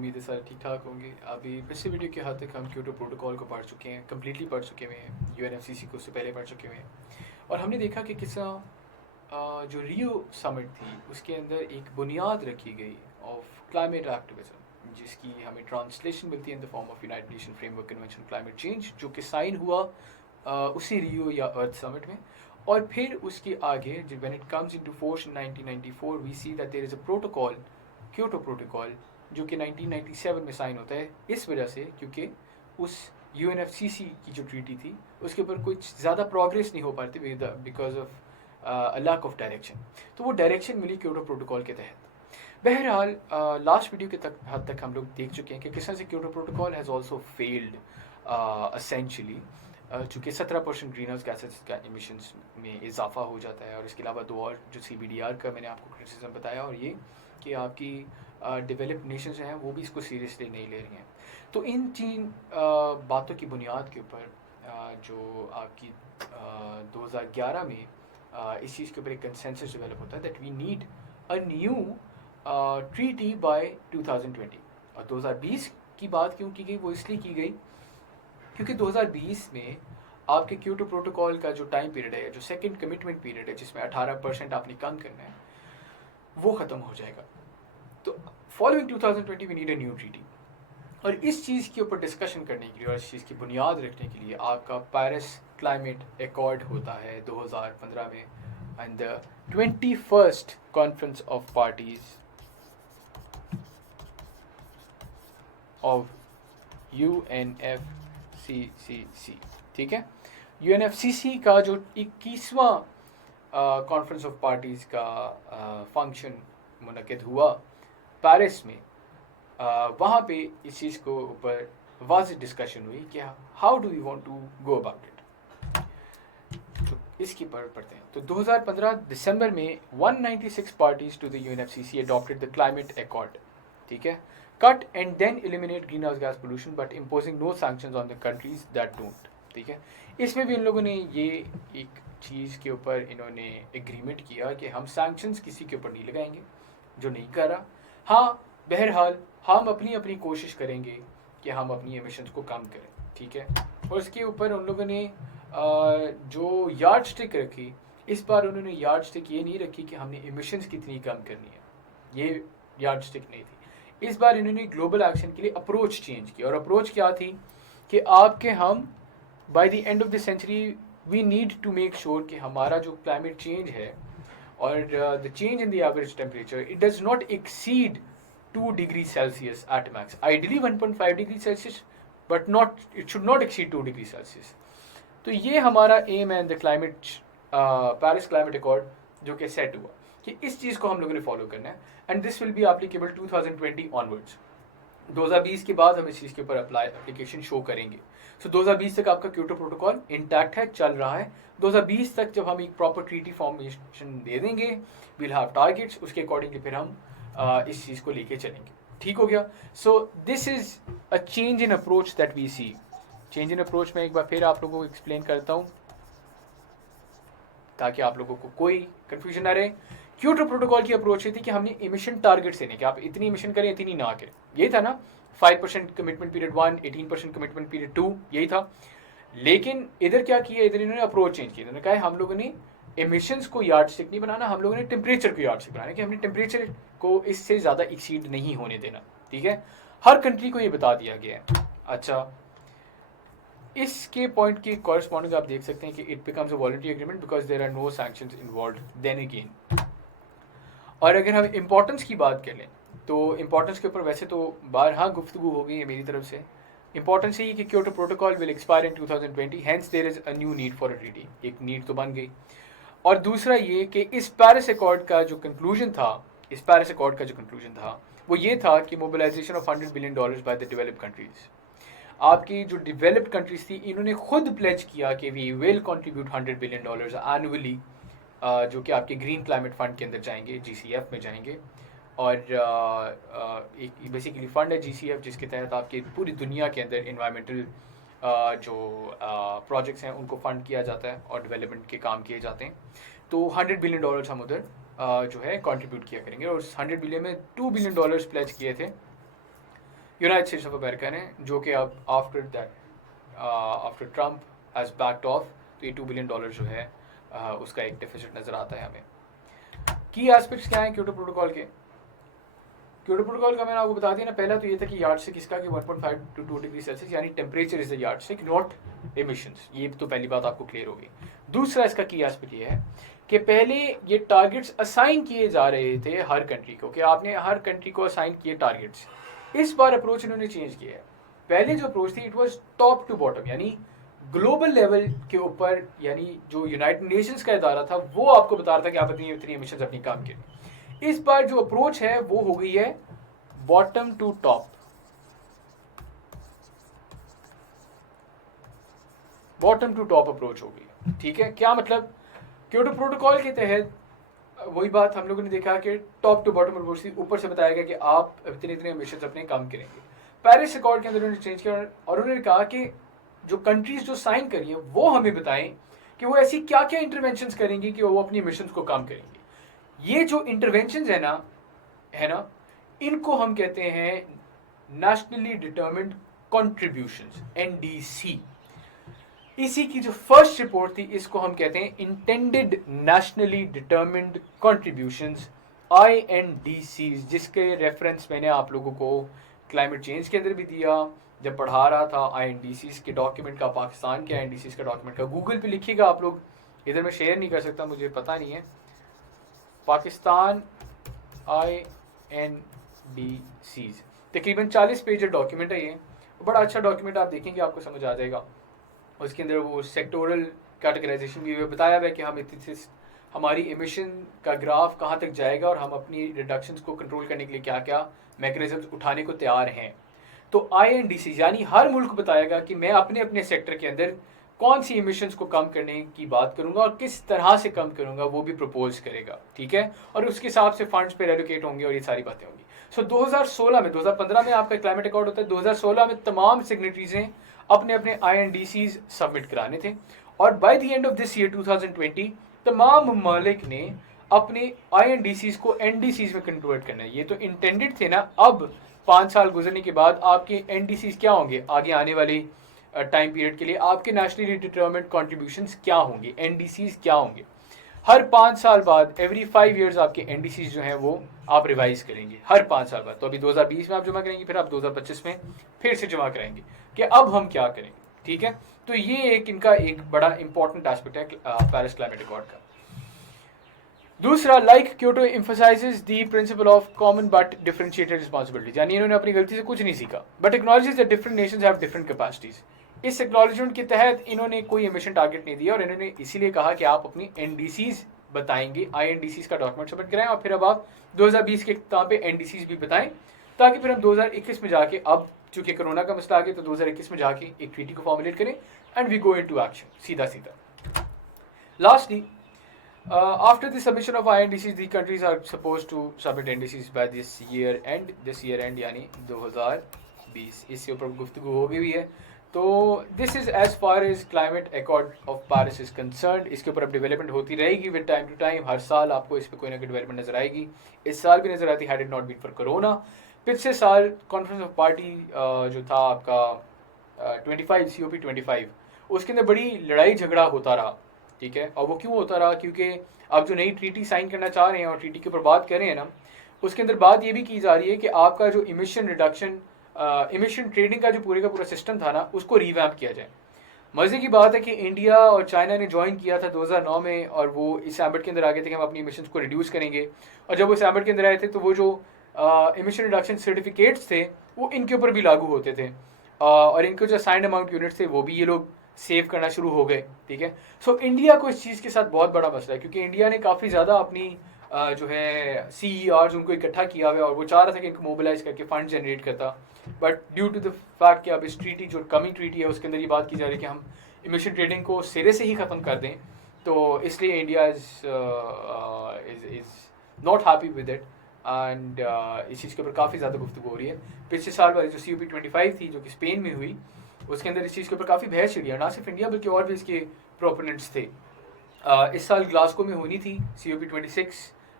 उम्मीद है सारे ठीक ठाक होंगे। अभी पिछले वीडियो के हद तक हम क्योटो प्रोटोकॉल को पढ़ चुके हैं, कम्प्लीटली पढ़ चुके हुए हैं। यूएनएफसीसी को उससे पहले पढ़ चुके हुए हैं और हमने देखा कि किस जो रियो समिट थी उसके अंदर एक बुनियाद रखी गई ऑफ क्लाइमेट एक्टिविज्म, जिसकी हमें ट्रांसलेशन मिलती है in the form of United nation framework convention climate change, जो कि साइन हुआ उसी रियो या अर्थ समिट में। और फिर उसके आगे जब when it comes into force in 1994 we see that there is a protocol, Kyoto protocol, जो कि 1997 में साइन होता है। इस वजह से क्योंकि उस यूएनएफसीसी की जो ट्रीटी थी उसके ऊपर कुछ ज़्यादा प्रोग्रेस नहीं हो पाती because of lack of direction. तो वो डायरेक्शन मिली क्योटो प्रोटोकॉल के तहत। बहरहाल लास्ट वीडियो के हद तक हम लोग देख चुके हैं कि किस तरह से Kyoto protocol has also failed essentially, चूँकि 17% ग्रीन हाउस गैसेस का एमिशंस में इजाफा हो जाता है। और इसके अलावा दो और जो CBDR का मैंने आपको क्रिटिसिज्म बताया, और ये कि आपकी डेवलप्ड नेशंस हैं वो भी इसको सीरियसली नहीं ले रही हैं। तो इन तीन बातों की बुनियाद के ऊपर जो आपकी 2011 में इस चीज़ के ऊपर एक कंसेंसस डेवलप होता है that we need a new treaty by 2020। और 2020 की बात क्यों की गई, वो इसलिए की गई क्योंकि 2020 में आपके क्योटो प्रोटोकॉल का जो टाइम पीरियड है, जो सेकंड कमिटमेंट पीरियड है, जिसमें 18% आपने कम करना है, वो ख़त्म हो जाएगा। तो following 2020 we need a new treaty. और इस चीज़ के ऊपर डिस्कशन करने के लिए और इस चीज़ की बुनियाद रखने के लिए आपका पेरिस क्लाइमेट एकॉर्ड होता है 2015 में, and the 21st conference of parties of UNFCCC। ठीक है, UNFCCC का जो 21वां कॉन्फ्रेंस ऑफ पार्टीज़ का फंक्शन मुनक़िद हुआ पेरिस में, वहाँ पे इस चीज़ को ऊपर वाज़ेह डिस्कशन हुई कि how do we want to go about it. तो इसकी पर पढ़ते हैं। तो 2015 दिसंबर में 196 parties to the UNFCCC adopted the climate accord. ठीक है, cut and then eliminate green house gas pollution but imposing no sanctions on the countries that don't. ठीक है, इसमें भी इन लोगों ने ये एक चीज़ के ऊपर इन्होंने एग्रीमेंट किया कि हम सैंक्शंस किसी के ऊपर नहीं लगाएंगे जो नहीं कर रहा। हाँ, बहरहाल हम अपनी अपनी कोशिश करेंगे कि हम अपनी एमिशंस को कम करें। ठीक है, और इसके ऊपर उन लोगों ने जो यार्ड स्टिक रखी, इस बार उन्होंने यार्ड स्टिक ये नहीं रखी कि हमने एमिशंस कितनी कम करनी है, ये यार्ड स्टिक नहीं थी। इस बार इन्होंने ग्लोबल एक्शन के लिए अप्रोच चेंज की, और अप्रोच क्या थी कि आपके हम by the end of the century we need to make sure कि हमारा जो क्लाइमेट चेंज है और the change in the average temperature it does not exceed 2 degree Celsius at max, ideally 1.5 degree Celsius, but not, it should not exceed 2 degree Celsius. तो ये हमारा aim है the climate Paris climate accord जो कि set हुआ कि इस चीज़ को हम लोगों ने फॉलो करना है, and this will be applicable 2020 onwards. 2020 के बाद हम इस चीज़ के ऊपर एप्लीकेशन शो करेंगे। सो 2020 तक आपका क्योटो प्रोटोकॉल इंटैक्ट है, चल रहा है। 2020 तक जब हम एक प्रॉपर ट्रीटी फॉर्मेशन दे देंगे, विल हैव टारगेट्स, उसके अकॉर्डिंगली फिर हम इस चीज़ को लेके चलेंगे। ठीक हो गया। So this is a change in approach that we see. Change in approach में एक बार फिर आप लोगों को एक्सप्लेन करता हूँ ताकि आप लोगों को कोई कंफ्यूजन ना रहे। क्योटो प्रोटोकॉल की अप्रोच ये थी कि हमने एमिशन टारगेट से नहीं कि आप इतनी एमिशन करें इतनी ना करें, यही था ना। 5% कमिटमेंट पीरियड 1, 18% कमिटमेंट पीरियड 2, यही था। लेकिन इधर क्या किया, इधर इन्होंने अप्रोच चेंज किया। इन्होंने कहा हम लोगों ने एमिशंस को यार्ड स्टिक नहीं बनाना, हम लोगों ने टेम्परेचर को यार्ड स्टिक बनाना, कि हमने टेम्परेचर को इससे ज़्यादा एक्सीड नहीं होने देना। ठीक है, हर कंट्री को ये बता दिया गया है। अच्छा, इसके पॉइंट की कॉरस्पॉन्डिंग आप देख सकते हैं कि it becomes a voluntary agreement because there are no sanctions involved then again. और अगर हम इम्पोर्टेंस की बात कर लें तो इम्पोर्टेंस के ऊपर वैसे तो बारहा गुफ्तगू हो गई है मेरी तरफ से। इंपॉर्टेंस ये कि Kyoto protocol will expire in 2020, hence there is a new need for a treaty, एक नीड तो बन गई। और दूसरा ये कि इस पेरिस अकॉर्ड का जो कंक्लूजन था, वो ये था कि mobilization of $100 billion by the developed countries. आपकी जो डेवलप्ड कंट्रीज थी इन्होंने खुद प्लेज किया कि we will contribute $100 billion annually, जो कि आपके ग्रीन क्लाइमेट फंड के अंदर जाएंगे, GCF में जाएंगे। और एक बेसिकली फंड है GCF जिसके तहत आपके पूरी दुनिया के अंदर इन्वायरमेंटल जो प्रोजेक्ट्स हैं उनको फंड किया जाता है और डेवलपमेंट के काम किए जाते हैं। तो $100 बिलियन हम उधर जो है कंट्रीब्यूट किया करेंगे, और 100 बिलियन में $2 बिलियन प्लेज किए थे यूनाइटेड स्टेट्स ऑफ अमेरिका ने, जो कि अब after Trump has backed of, तो ये $2 बिलियन जो है उसका एक डेफिसिट नज़र आता है हमें। की एस्पेक्ट्स क्या हैं क्योटो प्रोटोकॉल के? क्योटो प्रोटोकॉल का मैंने आपको बता दिया ना, पहला तो ये था कि यार्डस्टिक इसका कि 1.5 to 2 डिग्री सेल्सियस, यानी temperature is the yardstick not emissions. ये तो पहली बात आपको क्लियर होगी। दूसरा इसका की एस्पेक्ट ये है कि पहले ये टारगेट्स असाइन किए जा रहे थे हर कंट्री को, कि आपने हर कंट्री को असाइन किए टारगेट्स। इस बार अप्रोच इन्होंने चेंज किया है। पहले जो अप्रोच थी it was top to bottom, यानी ग्लोबल लेवल के ऊपर, यानी जो यूनाइटेड नेशंस का इदारा था वो आपको बता रहा था कि आप इतनी इतनी एमिशंस अपनी काम के। इस बार जो अप्रोच है वो हो गई है bottom to top. Bottom to top approach हो गई, ठीक है। क्या मतलब? क्योटो प्रोटोकॉल के तहत वही बात हम लोगों ने देखा कि टॉप टू बॉटम अप्रोच थी, ऊपर से बताया गया कि आप इतने इतने एमिशंस अपने काम करेंगे। पेरिस अकॉर्ड के अंदर उन्होंने चेंज किया और उन्होंने कहा कि जो कंट्रीज जो साइन करी है वो हमें बताएं कि वो ऐसी क्या क्या इंटरवेंशंस करेंगी कि वो अपनी एमिशंस को कम करेंगे। ये जो इंटरवेंशंस है ना, इनको हम कहते हैं नेशनली डिटर्मिन्ड कॉन्ट्रीब्यूशंस, एनडीसी। इसी की जो फर्स्ट रिपोर्ट थी इसको हम कहते हैं intended nationally determined contributions, INDCs, जिसके रेफरेंस मैंने आप लोगों को क्लाइमेट चेंज के अंदर भी दिया जब पढ़ा रहा था। INDCs के डॉक्यूमेंट का, पाकिस्तान के INDCs का डॉक्यूमेंट का गूगल पे लिखिएगा आप लोग, इधर मैं शेयर नहीं कर सकता, मुझे पता नहीं है। पाकिस्तान INDCs तकरीबन 40 पेज डॉक्यूमेंट है ये, बड़ा अच्छा डॉक्यूमेंट, आप देखेंगे आपको समझ आ जाएगा। उसके अंदर वो सेक्टोरल कैटेगराइजेशन भी बताया हुआ है कि हम इतने हमारी एमिशन का ग्राफ कहाँ तक जाएगा और हम अपनी रिडक्शंस को कंट्रोल करने के लिए क्या क्या मैकेनिज्म्स उठाने को तैयार हैं। तो INDC यानी हर मुल्क बताएगा कि मैं अपने अपने सेक्टर के अंदर कौन सी एमिशंस को कम करने की बात करूंगा और किस तरह से कम करूंगा, वो भी प्रपोज करेगा, ठीक है। और उसके हिसाब से फंड्स पे एलोकेट होंगे और ये सारी बातें होंगी। सो 2016 में, 2015 में आपका क्लाइमेट अकॉर्ड होता है, 2016 में तमाम सिग्नेटरीज ने अपने अपने INDCs सबमिट कराने थे और bye the end of this year 2020 तमाम ममालिक ने अपने INDCs को NDCs में कन्वर्ट करना है। ये तो इंटेंडेड थे ना, अब 5 साल गुजरने के बाद आपके NDCs क्या होंगे, आगे आने वाली टाइम पीरियड के लिए आपके नेशनली डिटर्मिन्ड कॉन्ट्रीब्यूशंस क्या होंगे, NDCs क्या होंगे। हर 5 साल बाद, एवरी 5 ईयर्स आपके NDCs जो हैं वो आप रिवाइज करेंगे हर 5 साल बाद। तो अभी 2020 में आप जमा करेंगे, फिर आप 2025 में फिर से जमा कराएंगे कि अब हम क्या करेंगे, ठीक है। तो ये एक इनका एक बड़ा इंपॉर्टेंट एस्पेक्ट है पेरिस क्लाइमेट अकॉर्ड का। दूसरा, like Kyoto emphasises the principle of common but differentiated responsibility, यानी इन्होंने अपनी गलती से कुछ नहीं सीखा, but acknowledges that different Nations have different capacities. इस एक्नॉलेजमेंट के तहत इन्होंने कोई एमिशन टारगेट नहीं दिया और इन्होंने इसीलिए कहा कि आप अपनी NDCs बताएंगे, INDCs का डॉक्यूमेंट सबमिट कराएं और फिर अब आप 2020 के इख्तिताम पे NDCs भी बताएं, ताकि फिर हम 2021 में जाके, अब चूंकि कोरोना का मसला आ गया, तो 2021 में जाके एक ट्रीटी को फॉर्मुलेट करें and we go into action, सीधा सीधा। Lastly, after the submission of INDCs, the countries are supposed to submit NDCs by this year end, यानी 2020, इसके ऊपर गुफ्तगू हो गई हुई है। तो this is as far as climate accord of Paris is concern. इसके ऊपर अब डेवलपमेंट होती रहेगी विद टाइम टू टाइम, हर साल आपको इस पर कोई ना कोई डेवलपमेंट नजर आएगी। इस साल भी नजर आती, had it not been for corona. पिछले साल कॉन्फ्रेंस ऑफ पार्टी जो था आपका 25 COP25, उसके अंदर बड़ी लड़ाई झगड़ा होता रहा, ठीक है। और वो क्यों होता रहा? क्योंकि अब जो नई ट्रीटी साइन करना चाह रहे हैं और ट्रीटी के ऊपर बात कर रहे हैं ना, उसके अंदर बात ये भी की जा रही है कि आपका जो इमिशन रिडक्शन, इमिशन ट्रेडिंग का जो पूरे का पूरा सिस्टम था ना, उसको रिवैम्प किया जाए। मज़े की बात है कि इंडिया और चाइना ने ज्वाइन किया था 2009 में और वो इस एम्बेट के अंदर आ गए थे कि हम अपनी इमिशंस को रिड्यूस करेंगे। और जब वो इस एम्बेट के अंदर आए थे तो वो जो इमिशन रिडक्शन सर्टिफिकेट्स थे वो इनके ऊपर भी लागू होते थे और इनके जो साइंड अमाउंट यूनिट्स थे वो भी ये लोग सेव करना शुरू हो गए, ठीक है। सो इंडिया को इस चीज़ के साथ बहुत बड़ा मसला है, क्योंकि इंडिया ने काफ़ी ज़्यादा अपनी जो है CERs उनको इकट्ठा किया हुआ है और वो चाह रहा था कि इनको मोबिलाइज करके फंड जनरेट करता, but due to the fact कि अब इस ट्रीटी, जो कमिंग ट्रीटी है, उसके अंदर ये बात की जा रही है कि हम इमिशन ट्रेडिंग को सिरे से ही ख़त्म कर दें, तो इसलिए India is not happy with it and इस चीज़ के ऊपर काफ़ी ज़्यादा गुफ्तगू हो रही है। पिछले साल वाली जो COP25 थी जो कि स्पेन में हुई, उसके अंदर इस चीज़ के ऊपर काफ़ी बहस छिड़ी है, ना सिर्फ इंडिया बल्कि और भी इसके प्रोपोनेंट्स थे। इस साल ग्लासगो में होनी थी COP26,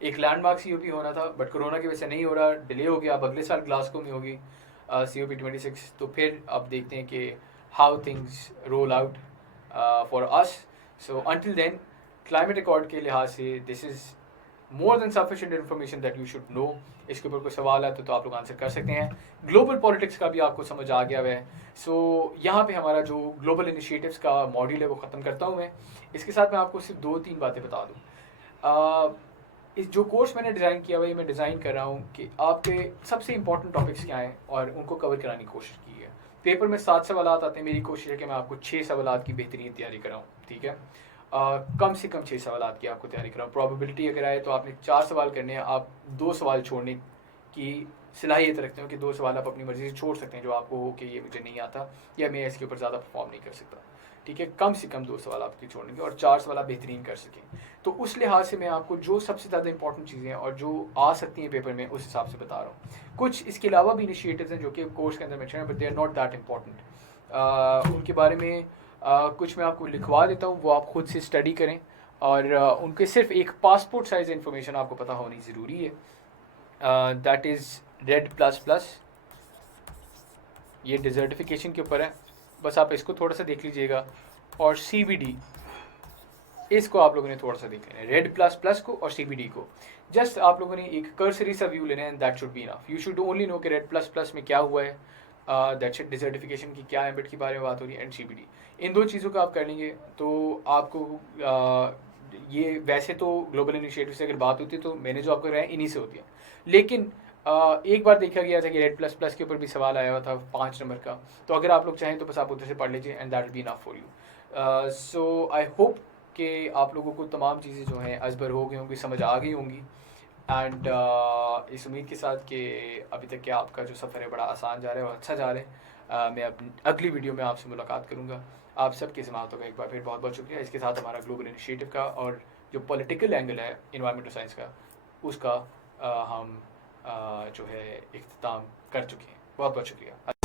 एक लैंडमार्क COP होना था, बट कोरोना की वजह से नहीं हो रहा, डिले हो गया, अब अगले साल ग्लासगो में होगी। COP26, तो फिर अब देखते हैं कि how things roll out for us. So until then climate accord के लिहाज से this is more than sufficient information that you should know. इसके ऊपर कोई सवाल है तो आप लोग आंसर कर सकते हैं. ग्लोबल पॉलिटिक्स का भी आपको समझ आ गया है. सो यहाँ पे हमारा जो ग्लोबल इनिशिएटिव्स का मॉड्यूल है वो ख़त्म करता हूँ मैं. इसके साथ मैं आपको सिर्फ 2-3 बातें बता दूँ. इस जो कोर्स मैंने डिज़ाइन किया हुआ है, मैं डिज़ाइन कर रहा हूँ कि आपके सबसे इंपॉर्टेंट टॉपिक्स क्या हैं और उनको कवर कराने की कोशिश की है. पेपर में 7 सवालात आते हैं. मेरी कोशिश है कि मैं आपको 6 सवालात की बेहतरीन तैयारी कराऊँ. ठीक है. कम से कम 6 सवालात की आपको तैयारी कराऊँ. प्रोबेबिलिटी अगर आए तो आपने 4 सवाल करने हैं. आप 2 सवाल छोड़ने की सलाहियत रखते हो कि 2 सवाल आप अपनी मर्ज़ी से छोड़ सकते हैं जो आपको हो कि ये मुझे नहीं आता या मैं इसके ऊपर ज़्यादा परफॉर्म नहीं कर सकता. ठीक है. कम से कम 2 सवाल आपकी छोड़ने के और 4 सवाल आप बेहतरीन कर सकें. तो उस लिहाज से मैं आपको जो सबसे ज़्यादा इंपॉर्टेंट चीज़ें हैं और जो आ सकती हैं पेपर में, उस हिसाब से बता रहा हूँ. कुछ इसके अलावा भी इनिशिएटिव्स हैं जो कि कोर्स के अंदर मेंशन है, but they are not that important. उनके बारे में कुछ मैं आपको लिखवा देता हूँ, वो आप खुद से स्टडी करें. और उनके सिर्फ एक पासपोर्ट साइज़ इन्फॉर्मेशन आपको पता होनी ज़रूरी है. That is REDD++. ये डिज़र्टिफिकेशन के ऊपर है, बस आप इसको थोड़ा सा देख लीजिएगा. और CBD, इसको आप लोगों ने थोड़ा सा देख लेना है. REDD++ को और CBD को जस्ट आप लोगों ने एक कर्सरी सा व्यू लेना है. That should be enough. You should only know कि REDD++ में क्या हुआ है, दैट्स इट. डिज़र्टिफिकेशन की क्या एम्बिट के बारे में बात हो रही है, एंड CBD. इन 2 चीज़ों का आप कर लेंगे तो आपको ये वैसे तो ग्लोबल इनिशिएटिव से अगर बात होती है तो मैंने जो आपको कराया इन्हीं से होती है. लेकिन एक बार देखा गया था कि REDD++ के ऊपर भी सवाल आया हुआ था 5 नंबर का. तो अगर आप लोग चाहें तो बस आप उधर से पढ़ लीजिए and that will be enough for you. So I hope कि आप लोगों को तमाम चीज़ें जो हैं अजबर हो गई होंगी, समझ आ गई होंगी. एंड इस उम्मीद के साथ कि अभी तक के आपका जो सफ़र है बड़ा आसान जा रहा है और अच्छा जा रहा है. मैं अपनी अगली वीडियो में आपसे मुलाकात करूँगा. आप सबकी समाअतों का एक बार फिर बहुत बहुत शुक्रिया. इसके साथ हमारा ग्लोबल इनिशिएटिव का और जो पॉलिटिकल एंगल है इन्वायरमेंटल साइंस का, उसका हम जो है इख्तिताम कर चुके हैं. बहुत बहुत शुक्रिया.